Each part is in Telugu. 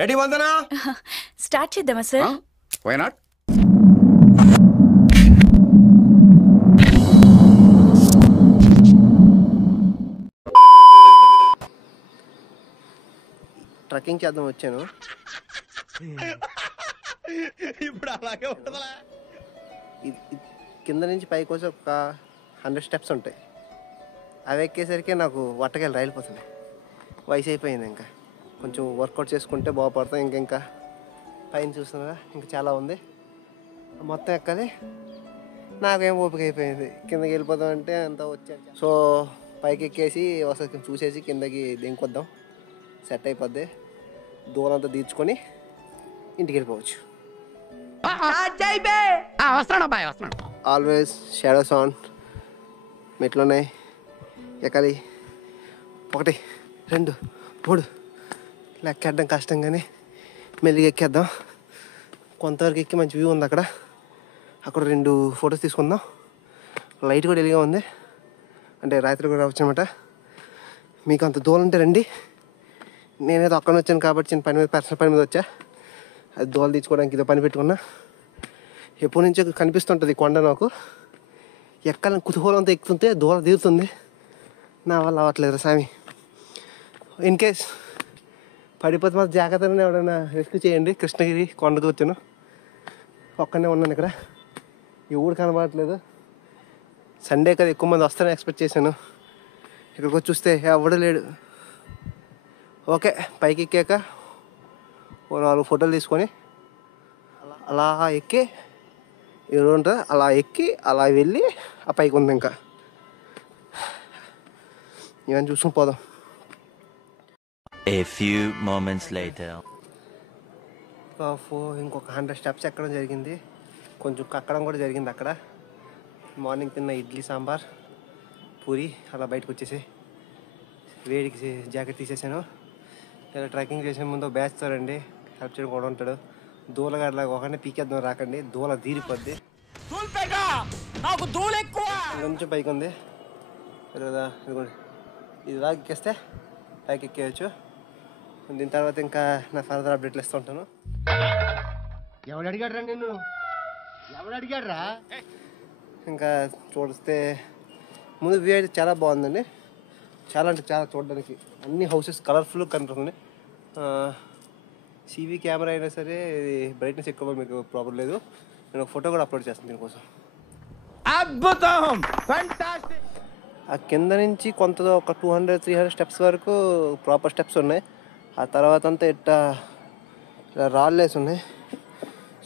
రెడీ వందనా? స్టార్ట్ చేద్దామా సార్? Why not? ట్రెక్కింగ్ చేద్దాం వచ్చాను. ఇప్పుడు అలాగే ఉంటుందా? కింద నుంచి పైకి వచ్చి ఒక 100 స్టెప్స్ ఉంటాయి. అవి ఎక్కేసరికి నాకు వట్టకాయలు రైలిపోతున్నాయి. వయసు అయిపోయింది. ఇంకా కొంచెం వర్కౌట్ చేసుకుంటే బాగుపడతాం. ఇంకా పైన చూస్తున్నారా ఇంకా చాలా ఉంది. మొత్తం ఎక్కాలి. నాకేం ఓపిక అయిపోయింది. కిందకి వెళ్ళిపోదాం అంటే అంతా వచ్చాను. సో పైకి ఎక్కేసి ఒకసారి చూసేసి కిందకి దింకొద్దాం. సెట్ అయిపోద్ది. దూరంతా తీర్చుకొని ఇంటికి వెళ్ళిపోవచ్చు. Always shadows on. మెట్లున్నాయి, ఎక్కాలి. 1 2 3 లెక్కేద్దాం కష్టం కానీ మెల్లిగా ఎక్కేద్దాం. కొంతవరకు ఎక్కి మంచి వ్యూ ఉంది. అక్కడ 2 ఫొటోస్ తీసుకుందాం. లైట్ కూడా వెలిగా ఉంది, అంటే రాత్రి కూడా రావచ్చు అనమాట. మీకు అంత దూరం ఉంటే రండి. నేనేదో అక్కడ వచ్చాను కాబట్టి చిన్న పని మీద, పర్సనల్ పని మీద వచ్చా. అది దోలు తీసుకోవడానికి ఇదో పని పెట్టుకున్నా. ఎప్పటి నుంచో కనిపిస్తుంటుంది కొండ. నాకు ఎక్కాలని కుతూహలంతో ఎక్కుతుంటే దూల తీరుతుంది. నా వల్ల అవ్వట్లేదు స్వామి. ఇన్ కేస్ పడిపోతే మాత్రం జాగ్రత్తగా ఎవరైనా రెస్క్యూ చేయండి. కృష్ణగిరి కొండకు వచ్చాను, ఒక్కనే ఉన్నాను. ఇక్కడ ఎవరు కనబడట్లేదు. సండే కదా ఎక్కువ మంది వస్తారని ఎక్స్పెక్ట్ చేశాను. ఇక్కడికి వచ్చి చూస్తే ఎవడూ లేడు. ఓకే, పైకి ఎక్కాక 4 ఫోటోలు తీసుకొని అలా ఎక్కి ఎవరు ఉంటుంది అలా ఎక్కి అలా వెళ్ళి ఆ పైకి ఉంది. ఇంకా ఇవన్నీ చూసుకుని పోదాం. A few moments later. ఇంకొక 100 స్టెప్స్ ఎక్కడం జరిగింది. కొంచెం కక్కడం కూడా జరిగింది. అక్కడ మార్నింగ్ తిన్న ఇడ్లీ సాంబార్ పూరి అలా బయటకు వచ్చేసి వేడికి జాకెట్ తీసేసాను. ఇలా ట్రెక్కింగ్ చేసే ముందు బ్యాచ్ రండి, హెల్ప్ చేయడం కూడా ఉంటాడు. దూలగాడలాగా ఒకనే పీకేద్దాం, రాకండి, దూల తీరిపోద్ది. కొంచెం పైకి ఉంది కదా, ఇదిగోండి. ఇది దాకా ఎక్కేస్తే పైకి ఎక్కేయచ్చు. దీని తర్వాత ఇంకా నా ఫర్దర్ అప్డేట్లు ఇస్తూ ఉంటాను. ఎవడు అడిగాడు రా నిన్ను? ఎవడు అడిగాడు రా? ఇంకా చూస్తే ముందు వ్యూ అయితే చాలా బాగుందండి. చాలా అంటే చాలా చూడడానికి అన్ని హౌసెస్ కలర్ఫుల్ కనిపిస్తున్నాయి. సివి కెమెరా అయినా సరే బ్రైట్నెస్ ఎక్కువ మీకు ప్రాబ్లం లేదు. నేను ఒక ఫోటో కూడా అప్లోడ్ చేస్తాను దీనికోసం. అద్భుతం! ఆ కింద నుంచి కొంత ఒక 200-300 స్టెప్స్ వరకు ప్రాపర్ స్టెప్స్ ఉన్నాయి. ఆ తర్వాత అంతా ఇలా రాళ్ళు వేసి ఉన్నాయి.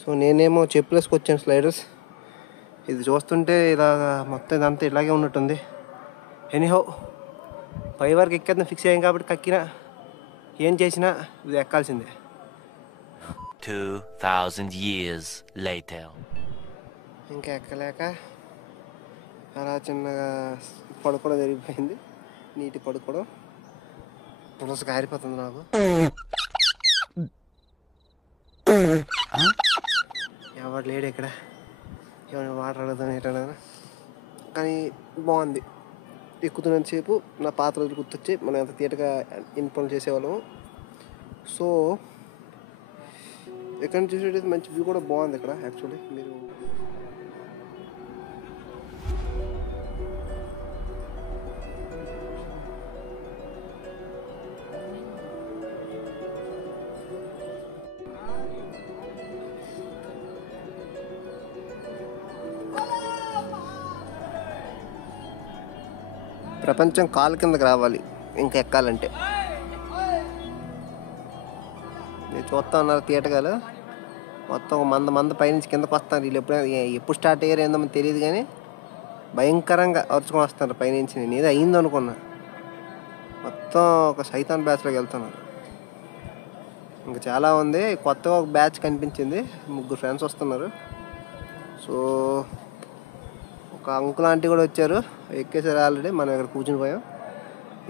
సో నేనేమో చెప్పులు వేసుకొచ్చాను, స్లైడర్స్. ఇది చూస్తుంటే ఇలా మొత్తం ఇదంతా ఇలాగే ఉన్నట్టుంది. ఎనీహౌ పై వరకు ఎక్కేద్దాం ఫిక్స్ అయ్యాం కాబట్టి కక్కినా ఏం చేసినా ఇది ఎక్కాల్సిందే. 2000 years later. ఇంకా ఎక్కలేక అలా చిన్నగా పడుకోవడం జరిగిపోయింది. నీటి పడుకోవడం తులసి కారిపోతుంది నాకు. ఎవరు లేడు ఇక్కడ, ఏమైనా వాటర్ అడుగుతాను ఏంటన్నా. కానీ బాగుంది. ఎక్కుతున్నంతసేపు నా పాత రోజులు గుర్తొచ్చి మనం ఎంత తీటగా ఇన్ని పనులు చేసేవాళ్ళము. సో ఎక్కడ నుంచి చూసేది మంచి వ్యూ కూడా బాగుంది ఇక్కడ. యాక్చువల్లీ మీరు ప్రపంచం కాలు కిందకి రావాలి ఇంకా ఎక్కాలంటే. మీరు చూస్తా ఉన్నారు తీయటగాలు మొత్తం ఒక మంద పైనుంచి కిందకు వస్తారు. వీళ్ళు ఎప్పుడు స్టార్ట్ అయ్యారు ఏందో తెలియదు కానీ భయంకరంగా అరుచుకొని వస్తారు పైనుంచి. నేను ఏదో అయింది అనుకున్నా, మొత్తం ఒక సైతాన్ బ్యాచ్లోకి వెళ్తున్నారు. ఇంకా చాలా ఉంది. కొత్తగా ఒక బ్యాచ్ కనిపించింది, 3 ఫ్రెండ్స్ వస్తున్నారు. సో ఒక అంకుల్ ఆంటీ కూడా వచ్చారు, ఎక్కేసారు ఆల్రెడీ. మనం ఇక్కడ కూర్చుని పోయాం.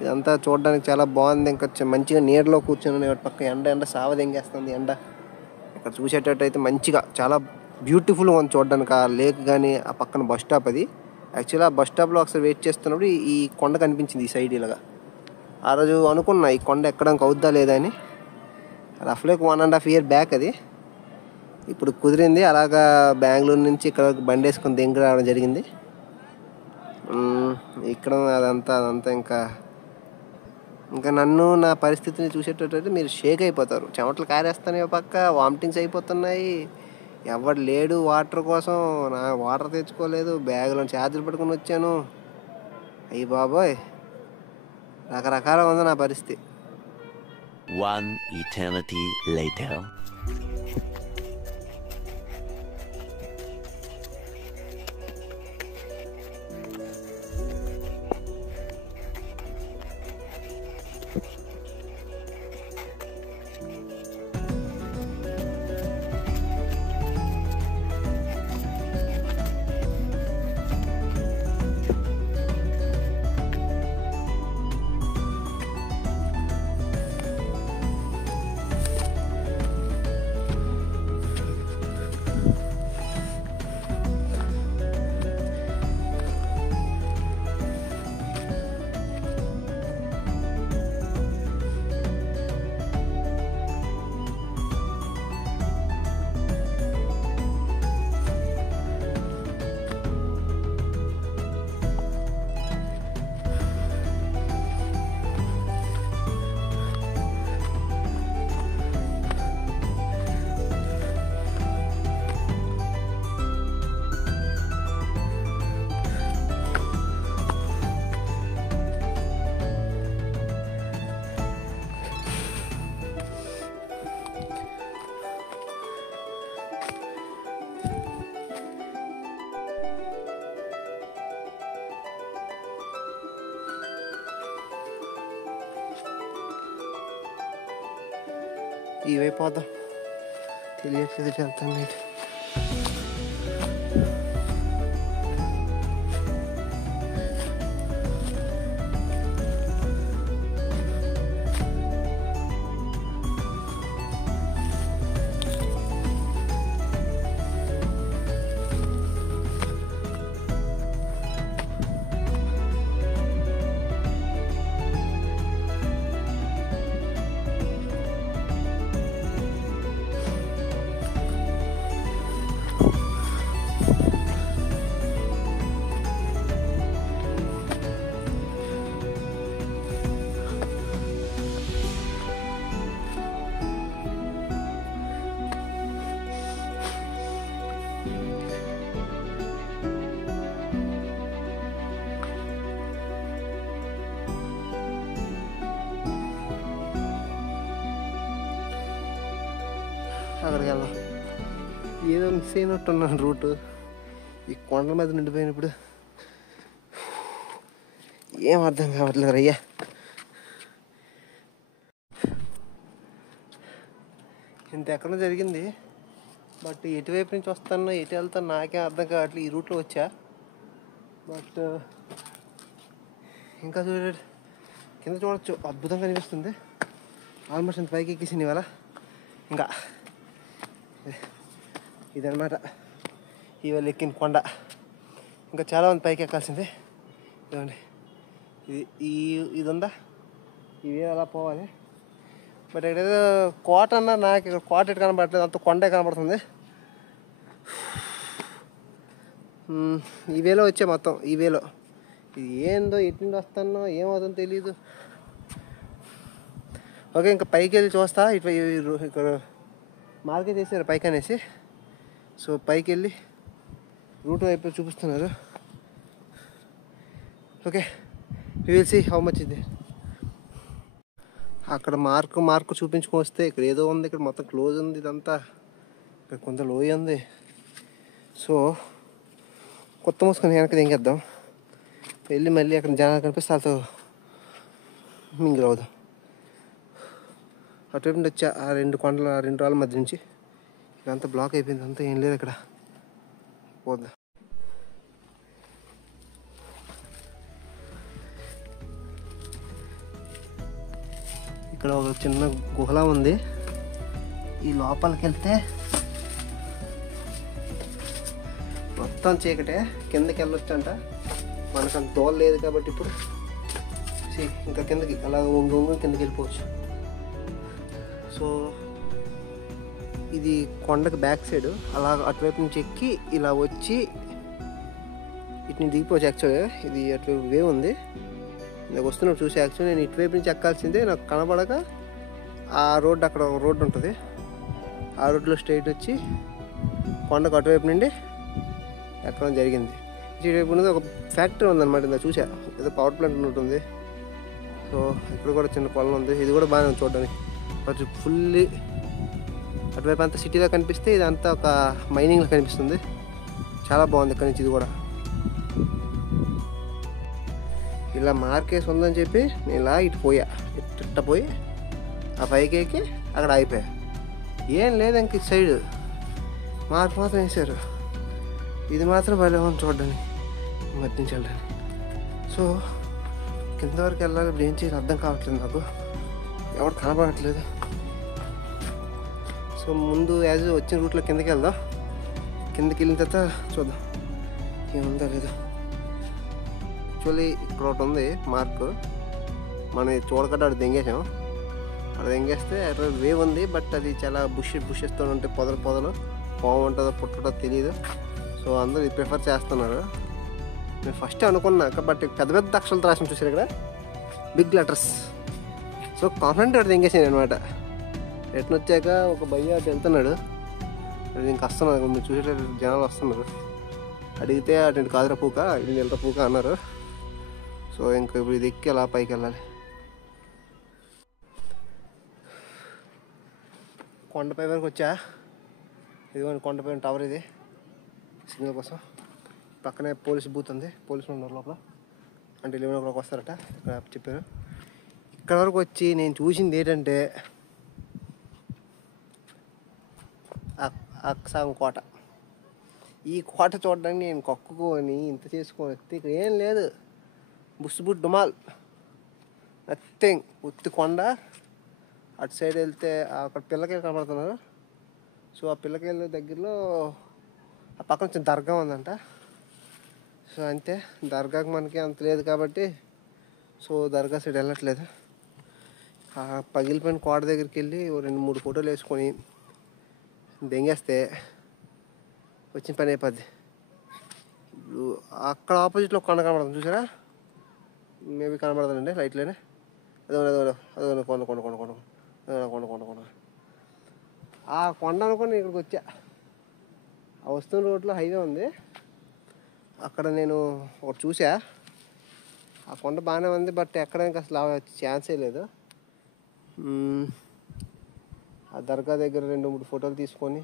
ఇదంతా చూడడానికి చాలా బాగుంది. ఇంకా మంచిగా నీడలో కూర్చొని పక్క ఎండ సావదెంగేస్తుంది ఎండ. ఇక్కడ చూసేటట్టు అయితే మంచిగా చాలా బ్యూటిఫుల్గా ఉంది చూడడానికి. ఆ లేక్ కానీ ఆ పక్కన బస్ స్టాప్. అది యాక్చువల్లీ ఆ బస్ స్టాప్లో ఒకసారి వెయిట్ చేస్తున్నప్పుడు ఈ కొండ కనిపించింది ఈ సైడ్ ఇలాగా. ఆ రోజు అనుకున్నా ఈ కొండ ఎక్కడానికి అవుద్దా లేదా అని. రఫ్లో 1.5 year బ్యాక్ అది. ఇప్పుడు కుదిరింది. అలాగా బెంగళూరు నుంచి ఇక్కడ బండి వేసుకొని దింగి రావడం జరిగింది. ఇక్కడ అదంతా ఇంకా నన్ను నా పరిస్థితిని చూసేటట్టు మీరు షేక్ అయిపోతారు. చెమటలు కారేస్తున్నాయి, పక్క వామిటింగ్స్ అయిపోతున్నాయి. ఎవడు లేడు వాటర్ కోసం. నా వాటర్ తెచ్చుకోలేదు, బ్యాగ్లో ఛార్జీలు పట్టుకొని వచ్చాను. అయ్యి బాబోయ్, రకరకాల ఉంది నా పరిస్థితి. One eternity later. ఇవైపోదాం తెలియట్లేదు వెళ్తాను నైట్. అక్కడికి వెళ్దాం. ఏదో మిస్ అయినట్టున్నాను రూటు. ఈ కొండల మీద నిండిపోయినప్పుడు ఏం అర్థం కావట్లేదు అయ్యా. ఇంత ఎక్కడో జరిగింది, బట్ ఎటువైపు నుంచి వస్తానో ఎటు వెళ్తాను నాకేం అర్థం కావట్లేదు. ఈ రూట్లో వచ్చా, బట్ ఇంకా చూడండి కింద చూడొచ్చు, అద్భుతంగా కనిపిస్తుంది. ఆల్మోస్ట్ ఇంత పైకి ఎక్కేసింది ఇవాళ. ఇంకా ఇదనమాట ఇవాళ ఎక్కిన కొండ. ఇంకా చాలామంది పైకి ఎక్కాల్సిందే. ఇవ్వండి ఇది ఉందా, ఇవి అలా పోవాలి. బట్ ఇక్కడేదో కోట అన్నా, నాకు ఇక్కడ కోట ఎటు కనబడట్లేదు, అంత కొండే కనబడుతుంది. ఈ వేలో వచ్చే మొత్తం ఈ వేలో. ఇది ఏందో ఎటు నుండి వస్తానో ఏమవుతుందో తెలీదు. ఓకే, ఇంకా పైకి వెళ్ళి చూస్తా. ఇటు ఇక్కడ మార్కెట్ చేశారు పైకి అనేసి, సో పైకి వెళ్ళి రూట్ వైపు చూపిస్తున్నారు. Okay, we will see how much ఇది. అక్కడ మార్కు చూపించుకొని వస్తే ఇక్కడ ఏదో ఉంది, ఇక్కడ మొత్తం క్లోజ్ ఉంది, ఇదంతా ఇక్కడ కొంత లోయ ఉంది. సో కొత్త మూసుకొని వెనక్కి దింగేద్దాం. వెళ్ళి మళ్ళీ అక్కడ జనాలు కనిపిస్తే వాళ్ళతో మింగిల్ అవుదాం. అటువైపు నుంచి వచ్చా, ఆ రెండు రాళ్ళ మధ్య నుంచి. ఇదంతా బ్లాక్ అయిపోయింది, అంతా ఏం లేదు అక్కడ. పోద్దాం. ఇక్కడ ఒక చిన్న గుహలా ఉంది. ఈ లోపలికి వెళ్తే మొత్తం చీకటే, కిందకి వెళ్ళొచ్చు అంట. మనకు అంత దోల లేదు కాబట్టి ఇప్పుడు ఇంకా కిందకి అలా కిందకి వెళ్ళిపోవచ్చు. సో ఇది కొండకి బ్యాక్ సైడ్ అలా అటువైపు నుంచి ఎక్కి ఇలా వచ్చి ఇటు నుంచి దిగిపోవచ్చు. యాక్చువల్గా ఇది అటువైపు వే ఉంది, నాకు వస్తున్నాడు చూసి. యాక్చువల్లీ నేను ఇటువైపు నుంచి ఎక్కాల్సిందే, నాకు కనబడక ఆ రోడ్డు అక్కడ ఒక రోడ్డు ఉంటుంది, ఆ రోడ్లో స్ట్రైట్ వచ్చి కొండకు అటువైపు నుండి ఎక్కడం జరిగింది. ఇటువైపు ఉన్నది ఒక ఫ్యాక్టరీ ఉందన్నమాట, ఇందా చూసా, ఏదో పవర్ ప్లాంట్ ఉంటుంది. సో ఇక్కడ కూడా చిన్న పొలం ఉంది, ఇది కూడా బాగానే ఉంది చూడడానికి. కొంచెం ఫుల్లీ అటువైపు అంతా సిటీలో కనిపిస్తే ఇదంతా ఒక మైనింగ్లో కనిపిస్తుంది. చాలా బాగుంది ఇక్కడ నుంచి. ఇది కూడా ఇలా మార్కేసి ఉందని చెప్పి నేను ఇలా ఇటు పోయా, ఇట్ట పోయి ఆ పైకి ఎక్కి అక్కడ అయిపోయా. ఏం లేదు ఇంక ఇటు సైడ్ మార్క్ మాత్రం వేసారు. ఇది మాత్రం భలే ఉంది చూడడానికి, మర్దించడానికి. సో కింద వరకు వెళ్ళాలి, ఇప్పుడు ఏం చేయాలి అర్థం కావట్లేదు నాకు, ఎవరు కనబడట్లేదు. సో ముందు యాజ్ వచ్చిన రూట్లో కిందకి వెళ్దాం, కిందకి వెళ్ళిన తర్వాత చూద్దాం ఏముందో లేదో. యాక్చువల్లీ ఇక్కడ ఒకటి ఉంది మార్క్, మనం చూడకుండా అక్కడ దెంగేసాం. అక్కడ దెంగేస్తే అక్కడ వేవ్ ఉంది, బట్ అది చాలా బుషెస్తో ఉంటే పొదలు పాము ఉంటుందో పుట్టదో తెలియదు. సో అందరూ ఇది ప్రిఫర్ చేస్తున్నారు. నేను ఫస్ట్ అనుకున్నాక బట్ పెద్ద పెద్ద అక్షరాలతో రాసిన చూసారు ఇక్కడ, బిగ్ లెటర్స్. సో కాన్ఫిడెంట్ అక్కడ దెంగేసాను అనమాట. రిటర్న్ వచ్చాక ఒక భయ్య అటు వెళ్తున్నాడు, ఇంక వస్తున్నారు, మీరు చూసే జనాలు వస్తున్నారు. అడిగితే అటు కాదురా పూక, ఇది ఎంత పూక అన్నారు. సో ఇంకా ఇప్పుడు ఇది ఎక్కి అలా పైకి వెళ్ళాలి. కొండపై వరకు వచ్చా, ఇదిగోండి కొండపై టవర్, ఇది సిగ్నల్ కోసం. పక్కనే పోలీస్ బూత్ ఉంది, పోలీసులు ఉన్నారు లోపల, అంటే 11 o'clock వస్తారట ఇక్కడ చెప్పారు. ఇక్కడ వరకు వచ్చి నేను చూసింది ఏంటంటే అక్సాం కోట. ఈ కోట చూడడానికి నేను కక్కుకొని ఇంత చేసుకొని వస్తే ఇక్కడ ఏం లేదు, బుస్బుట్ డుమాల్, నథింగ్. ఉత్తి కొండ. అటు సైడ్ వెళ్తే అక్కడ పిల్లకాయలు కనబడుతున్నారు. సో ఆ పిల్లకాయల దగ్గరలో ఆ పక్కన చిన్న దర్గా ఉందంట. సో అంతే, దర్గాకి మనకి అంత లేదు కాబట్టి సో దర్గా సైడ్ వెళ్ళట్లేదు. ఆ పగిలిపోయిన కోట దగ్గరికి వెళ్ళి 2-3 ఫోటోలు వేసుకొని దెంగేస్తే వచ్చిన పని అయిపోద్ది. ఇప్పుడు అక్కడ ఆపోజిట్లో కొండ కనబడుతుంది చూసారా, మేబీ కనబడుతుందండి లైట్లోనే. అదో కొండ కొండ కొండ కొండ కొండ కొండ కొండ ఆ కొండ అనుకోని ఇక్కడికి వచ్చా. ఆ వస్తున్న రోడ్లో హైవే ఉంది, అక్కడ నేను ఒకటి చూసా. ఆ కొండ బాగానే ఉంది, బట్ ఎక్కడానికి అసలు ఛాన్సే లేదు. ఆ దర్గా దగ్గర 2-3 ఫోటోలు తీసుకొని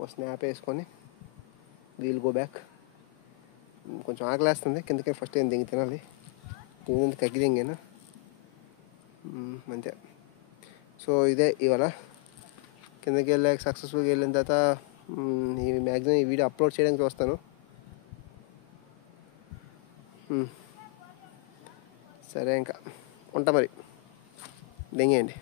ఒక స్నాప్ వేసుకొని వీల్ గో బ్యాక్. కొంచెం ఆకలేస్తుంది, కిందకి ఫస్ట్ ఏం దింగి తినాలి. తిని కగ్గి దింగాను అంతే. సో ఇదే ఇవాళ. కిందకి వెళ్ళాక సక్సెస్ఫుల్గా వెళ్ళిన తర్వాత ఈ మ్యాక్సిమం ఈ వీడియో అప్లోడ్ చేయడానికి చూస్తాను. సరే ఇంకా ఉంటా మరి, దెంగేయండి.